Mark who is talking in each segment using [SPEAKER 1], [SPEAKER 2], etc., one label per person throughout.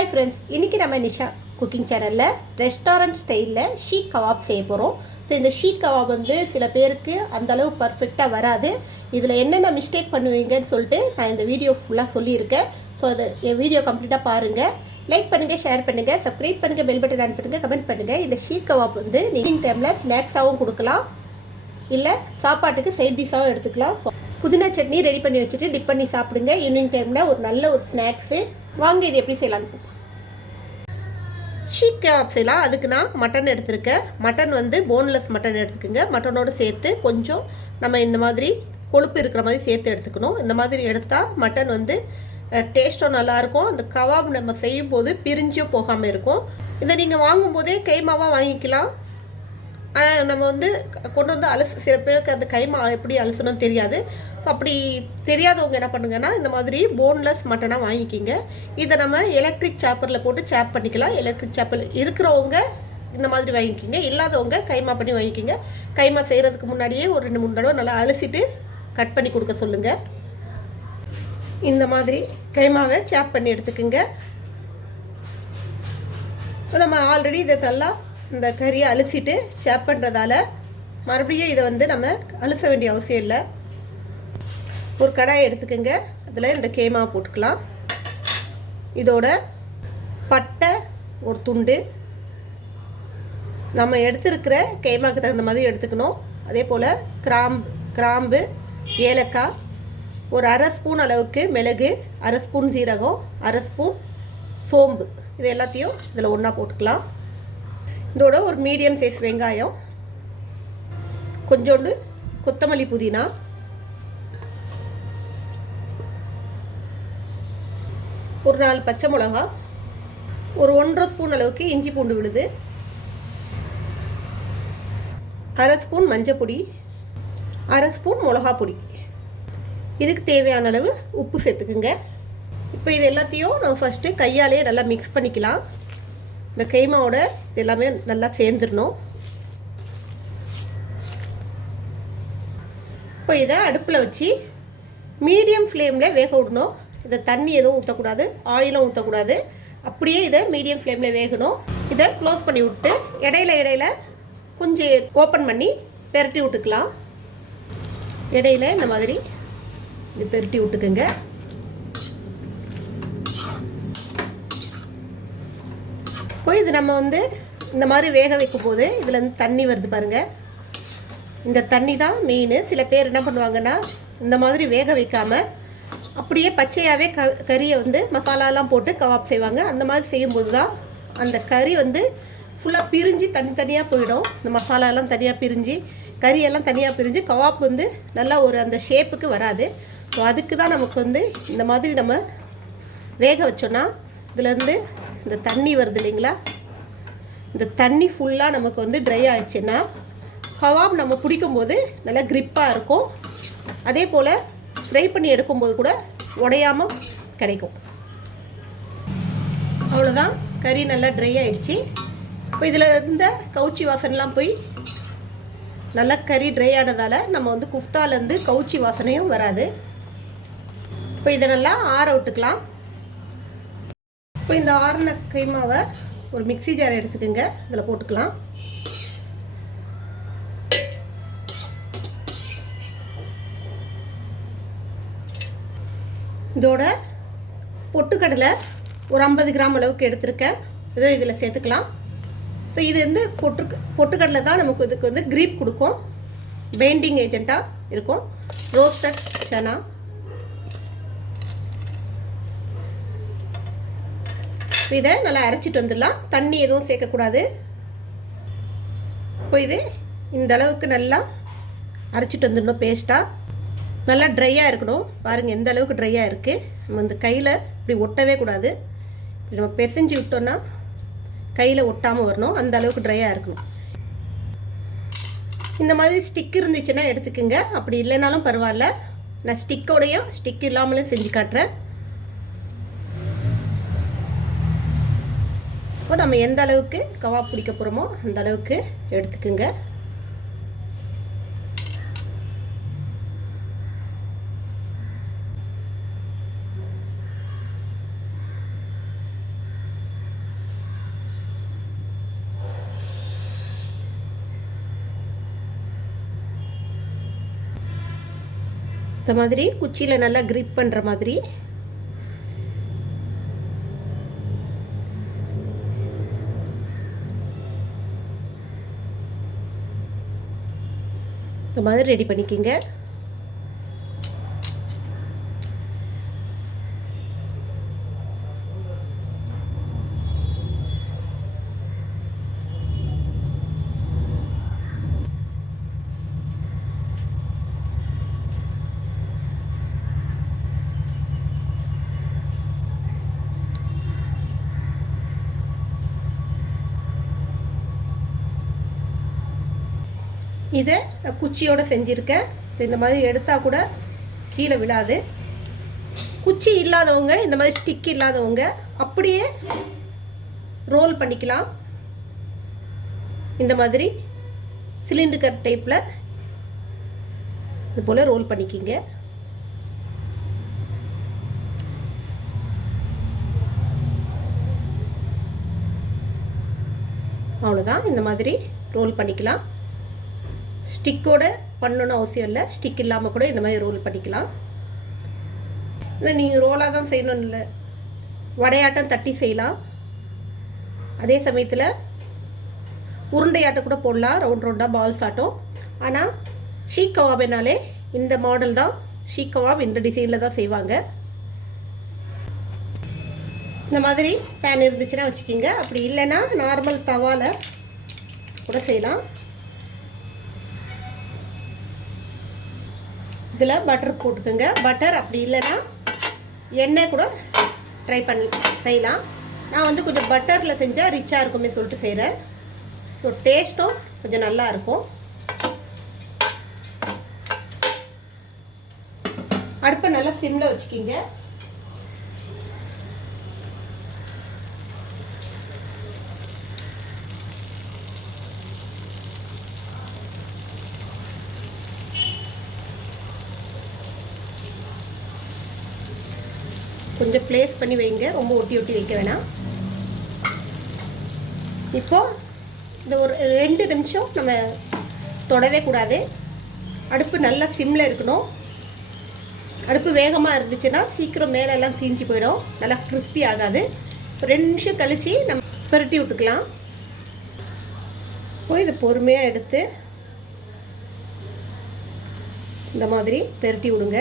[SPEAKER 1] Hi friends இன்றைக்கி நம்ம Nisha cooking சேனலில் ரெஸ்டாரண்ட் ஸ்டைலில் ஷீக் கவாப் செய்ய போகிறோம் ஸோ இந்த ஷீக் கவாப் வந்து சில பேருக்கு அந்தளவு பர்ஃபெக்டாக வராது. இதில் என்னென்ன மிஸ்டேக் பண்ணுவீங்கன்னு சொல்லிட்டு நான் இந்த வீடியோ ஃபுல்லாக சொல்லியிருக்கேன். ஸோ அது என் வீடியோ கம்ப்ளீட்டாக பாருங்கள் லைக் பண்ணுங்கள் ஷேர் பண்ணுங்கள் சப்ஸ்கிரைப் பண்ணுங்கள் பெல் பட்டன் ஆன் பண்ணுங்கள் கமெண்ட் பண்ணுங்கள் இந்த ஷீக் கவாப் வந்து ஈவினிங் டைமில் ஸ்நாக்ஸாகவும் கொடுக்கலாம். இல்லை சாப்பாட்டுக்கு சைட் டிஷ்ஷாகவும் எடுத்துக்கலாம். ஸோ புதினா சட்னி ரெடி பண்ணி வச்சுட்டு டிப் பண்ணி சாப்பிடுங்க. ஈவினிங் டைமில் ஒரு நல்ல ஒரு ஸ்நாக்ஸு வாங்க இது எப்படி செய்யலாம்னு சீப் ஷீக் கபாப் செய்யலாம் அதுக்கு நான் மட்டன் எடுத்திருக்கேன். மட்டன் வந்து போன்லெஸ் மட்டன் எடுத்துக்கோங்க. மட்டனோடு சேர்த்து கொஞ்சம் நம்ம இந்த மாதிரி கொழுப்பு இருக்கிற மாதிரி சேர்த்து எடுத்துக்கணும். இந்த மாதிரி எடுத்தால் மட்டன் வந்து டேஸ்ட்டும் நல்லாயிருக்கும் அந்த கபாப் நம்ம செய்யும் போது பிரிஞ்சும் போகாமல் இருக்கும். இதை நீங்கள் வாங்கும்போதே கைமாவாக வாங்கிக்கலாம். ஆனால் நம்ம வந்து கொண்டு வந்து அலசு சில பேருக்கு அந்த கைமா எப்படி அலசணும்னு தெரியாது. ஸோ அப்படி தெரியாதவங்க என்ன பண்ணுங்கன்னா இந்த மாதிரி போன்லெஸ் மட்டனாக வாங்கிக்கிங்க. இதை நம்ம எலக்ட்ரிக் சாப்பரில் போட்டு சேப் பண்ணிக்கலாம். எலக்ட்ரிக் சாப்பர் இருக்கிறவங்க இந்த மாதிரி வாங்கிக்கிங்க. இல்லாதவங்க கைமா பண்ணி வாங்கிக்கிங்க. கைமா செய்கிறதுக்கு முன்னாடியே ஒரு ரெண்டு மூணு தடவை நல்லா அலசிட்டு கட் பண்ணி கொடுக்க சொல்லுங்கள் இந்த மாதிரி கைமாவை சேப் பண்ணி எடுத்துக்குங்க. இப்போ நம்ம ஆல்ரெடி இதை நல்லா இந்த கறியை அலசிட்டு சேப் பண்ணுறதால மறுபடியும் இதை வந்து நம்ம அலச வேண்டிய அவசியம் இல்லை. ஒரு கடாயை எடுத்துக்கோங்க. அதில் இந்த கேமா போட்டுக்கலாம். இதோட பட்டை ஒரு துண்டு. நம்ம எடுத்துருக்கிற கேமாக்கு தகுந்த மாதிரி எடுத்துக்கணும். அதே போல் கிராம்பு கிராம்பு ஏலக்காய் ஒரு அரை ஸ்பூன் அளவுக்கு மிளகு அரை ஸ்பூன் சீரகம் அரை ஸ்பூன் சோம்பு. இது எல்லாத்தையும் இதில் ஒன்றா போட்டுக்கலாம். இதோட ஒரு மீடியம் சைஸ் வெங்காயம். கொஞ்சோண்டு கொத்தமல்லி புதினா. ஒரு நாலு பச்சை மிளகா ஒரு ஒன்றரை ஸ்பூன் அளவுக்கு இஞ்சி பூண்டு விழுது அரை ஸ்பூன் மஞ்சப்பொடி அரை ஸ்பூன் மிளகா பொடி. இதுக்கு தேவையான அளவு உப்பு சேர்த்துக்குங்க. இப்போ இது எல்லாத்தையும் நம்ம ஃபஸ்ட்டு கையாலே நல்லா மிக்ஸ் பண்ணிக்கலாம். இந்த கைமாவோட இது எல்லாமே நல்லா சேர்ந்துடணும். இப்போ இதை அடுப்பில் வச்சு மீடியம் ஃப்ளேமில் வேக விடணும். இதை தண்ணி எதுவும் ஊற்றக்கூடாது ஆயிலும் ஊற்றக்கூடாது அப்படியே இதை மீடியம் ஃப்ளேமில் வேகணும். இதை க்ளோஸ் பண்ணி விட்டு இடையில இடையில கொஞ்சம் ஓப்பன் பண்ணி பெரட்டி விட்டுக்கலாம். இடையில இந்த மாதிரி இது பெரட்டி விட்டுக்குங்க. இப்போ இது நம்ம வந்து இந்த மாதிரி வேக வைக்கும் போது இதில் தண்ணி வருது பாருங்கள் இந்த தண்ணி தான் மெயின் சில பேர் என்ன பண்ணுவாங்கன்னா இந்த மாதிரி வேக வைக்காமல் அப்படியே பச்சையாகவே க கறியை வந்து மசாலாலாம் போட்டு கவாப் செய்வாங்க. அந்த மாதிரி செய்யும்போது தான் அந்த கறி வந்து ஃபுல்லாக பிரிஞ்சு தனித்தனியாக போயிடும். இந்த மசாலாலாம் தனியாக பிரிஞ்சு கறியெல்லாம் தனியாக பிரிஞ்சு கவாப் வந்து நல்லா ஒரு அந்த ஷேப்புக்கு வராது. ஸோ அதுக்கு தான் நமக்கு வந்து இந்த மாதிரி நம்ம வேக வச்சோன்னா இதுலேருந்து இந்த தண்ணி வருது இல்லைங்களா? இந்த தண்ணி ஃபுல்லாக நமக்கு வந்து ட்ரை ஆயிடுச்சுன்னா கவாப் நம்ம பிடிக்கும்போது நல்லா க்ரிப்பாக இருக்கும். அதே போல் ஃப்ரை பண்ணி எடுக்கும்போது கூட உடையாமல் கிடைக்கும். அவ்வளோதான் கறி நல்லா ட்ரை ஆகிடுச்சி இப்போ இதில் இருந்த கவுச்சி வாசனைலாம் போய் நல்லா கறி ட்ரை ஆனதால் நம்ம வந்து குஃப்தாலேருந்து கவுச்சி வாசனையும் வராது. இப்போ இதை நல்லா ஆற விட்டுக்கலாம். இப்போ இந்த ஆறின கைமாவை ஒரு மிக்ஸி ஜார் எடுத்துக்கோங்க. இதில் போட்டுக்கலாம். இதோட பொட்டுக்கடலை ஒரு ஐம்பது கிராம் அளவுக்கு எடுத்திருக்கேன். இதோ இதில் சேர்த்துக்கலாம். ஸோ இது வந்து பொட்டு பொட்டுக்கடலை தான் நமக்கு இதுக்கு வந்து க்ரீப் கொடுக்கும். பெயிண்டிங் ஏஜெண்ட்டாக இருக்கும். ரோஸ்டட் சனா. இதை நல்லா அரைச்சிட்டு வந்துடலாம். தண்ணி எதுவும் சேர்க்கக்கூடாது. இப்போ இது இந்த அளவுக்கு நல்லா அரைச்சிட்டு வந்துடணும் பேஸ்ட்டாக நல்லா ட்ரையாக இருக்கணும். பாருங்கள் எந்த அளவுக்கு ட்ரையாக இருக்குது நம்ம இந்த கையில் இப்படி ஒட்டவே கூடாது. இப்படி நம்ம பிசைஞ்சு விட்டோன்னா கையில் ஒட்டாமல் வரணும். அந்த அளவுக்கு ட்ரையாக இருக்கணும். இந்த மாதிரி ஸ்டிக் இருந்துச்சுன்னா எடுத்துக்கோங்க. அப்படி இல்லைனாலும் பரவாயில்ல. நான் ஸ்டிக்கோடையும் ஸ்டிக் இல்லாமலும் செஞ்சு காட்டுறேன். இப்போ நம்ம எந்த அளவுக்கு கவாப் பிடிக்க போகிறோமோ அந்த அளவுக்கு எடுத்துக்குங்க. இந்த மாதிரி குச்சியில் நல்லா க்ரிப் பண்ணுற மாதிரி. இந்த மாதிரி ரெடி பண்ணிக்கிங்க. இதை நான் குச்சியோடு செஞ்சுருக்கேன். ஸோ இந்த மாதிரி எடுத்தால் கூட கீழே விழாது. குச்சி இல்லாதவங்க இந்த மாதிரி ஸ்டிக் இல்லாதவங்க அப்படியே ரோல் பண்ணிக்கலாம். இந்த மாதிரி சிலிண்டர் கட் டைப்பில் இது போல் ரோல் பண்ணிக்கிங்க. அவ்வளோதான் இந்த மாதிரி ரோல் பண்ணிக்கலாம். ஸ்டிக்கோட பண்ணணும்னு அவசியம் இல்லை. ஸ்டிக் இல்லாமல் கூட இந்த மாதிரி ரோல் பண்ணிக்கலாம். இதை நீங்கள் ரோலாக தான் செய்யணும்னு இல்லை. வடையாட்டம் தட்டி செய்யலாம். அதே சமயத்தில் உருண்டையாட்டம் கூட போடலாம். ரவுண்ட் ரவுண்டாக பால்ஸ் ஆட்டம். ஆனால் ஷீக் கவாப்னாலே இந்த மாடல் தான். ஷீக் கவாப் இந்த டிசைனில் தான் செய்வாங்க. இந்த மாதிரி பேன் இருந்துச்சுன்னா வச்சுக்கோங்க. அப்படி இல்லைன்னா நார்மல் தவாவில் கூட செய்யலாம். இதில் பட்டர் போட்டுக்கோங்க. பட்டர் அப்படி இல்லைன்னா எண்ணெய் கூட ட்ரை பண்ணி செய்யலாம். நான் வந்து கொஞ்சம் பட்டரில் செஞ்சால் ரிச்சாக இருக்குமே சொல்லிட்டு செய்கிறேன் ஸோ டேஸ்ட்டும் கொஞ்சம் நல்லா இருக்கும். அடுப்பை நல்லா சிம்மில் வச்சுக்கிங்க. கொஞ்சம் ப்ளேஸ் பண்ணி வைங்க. ரொம்ப ஒட்டி ஒட்டி வைக்க வேணாம். இப்போது இந்த ஒரு ரெண்டு நிமிஷம் நம்ம தொடவே கூடாது. அடுப்பு நல்லா சிம்மில் இருக்கணும். அடுப்பு வேகமாக இருந்துச்சுன்னா சீக்கிரம் மேலெல்லாம் தீஞ்சு போயிடும். நல்லா கிறிஸ்பி ஆகாது. ரெண்டு நிமிஷம் கழித்து நம்ம புரட்டி விட்டுக்கலாம். போய் இதை பொறுமையாக எடுத்து இந்த மாதிரி பெருட்டி விடுங்க.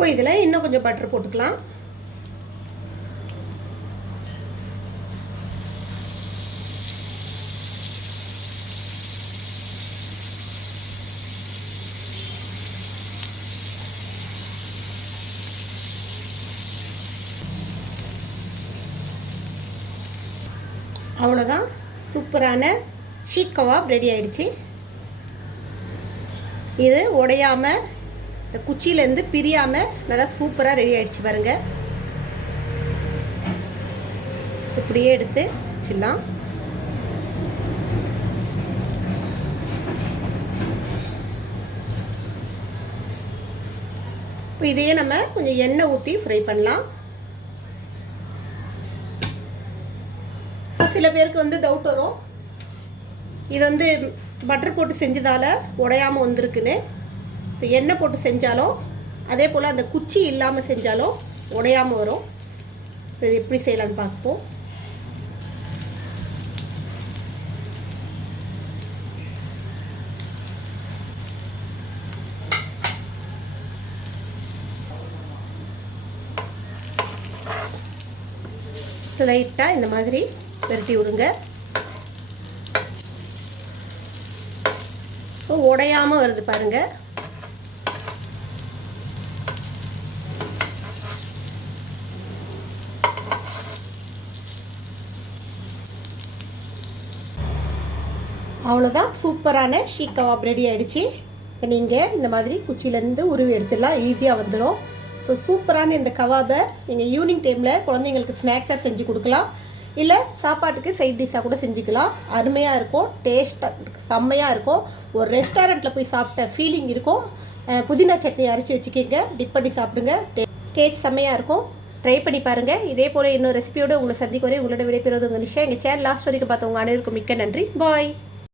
[SPEAKER 1] இப்போ இதில் இன்னும் கொஞ்சம் பட்டர் போட்டுக்கலாம். அவ்வளோதான். சூப்பரான ஷீட் கவாப் ரெடி ஆயிடுச்சு. இது உடையாமல் இந்த குச்சியிலேருந்து பிரியாமல் நல்லா சூப்பராக ரெடி ஆகிடுச்சு பாருங்கள் இப்படியே எடுத்து வச்சிடலாம். இப்போ இதையே நம்ம கொஞ்சம் எண்ணெய் ஊற்றி ஃப்ரை பண்ணலாம். சில பேருக்கு வந்து டவுட் வரும். இது வந்து பட்டர் போட்டு செஞ்சதால் உடையாமல் வந்திருக்குன்னு. எண்ணெய் போட்டு செஞ்சாலும் அதே போல் அந்த குச்சி இல்லாமல் செஞ்சாலும் உடையாமல் வரும். இது எப்படி செய்யலான்னு பார்ப்போம். லைட்டாக இந்த மாதிரி பெருட்டி விடுங்க. உடையாமல் வருது பாருங்கள் அவ்வளோதான் சூப்பரான ஷீக் கவாப் ரெடி ஆயிடுச்சு. நீங்கள் இந்த மாதிரி குச்சியிலேருந்து உருவி எடுத்துடலாம். ஈஸியாக வந்துடும் ஸோ சூப்பரான இந்த கவாபை நீங்கள் ஈவினிங் டைமில் குழந்தைங்களுக்கு ஸ்நாக்ஸாக செஞ்சு கொடுக்கலாம். இல்லை சாப்பாட்டுக்கு சைட் டிஷ்ஷாக கூட செஞ்சுக்கலாம். அருமையாக இருக்கும். டேஸ்ட்டாக செம்மையாக இருக்கும். ஒரு ரெஸ்டாரண்ட்டில் போய் சாப்பிட்ட ஃபீலிங் இருக்கும். புதினா சட்னி அரைச்சி வச்சுக்கிங்க. டிப் பண்ணி சாப்பிடுங்க. டேஸ்ட் செம்மையாக இருக்கும். ட்ரை பண்ணி பாருங்கள் இதே போல் இன்னொரு ரெசிபியோடு உங்களை சந்திக்க உங்களோட விடைபெறுவது உங்கள் நிஷா. எங்கள் சேனல் லாஸ்ட் வரைக்கும் பார்த்து உங்கள் அனைவருக்கும் மிக்க நன்றி. பாய்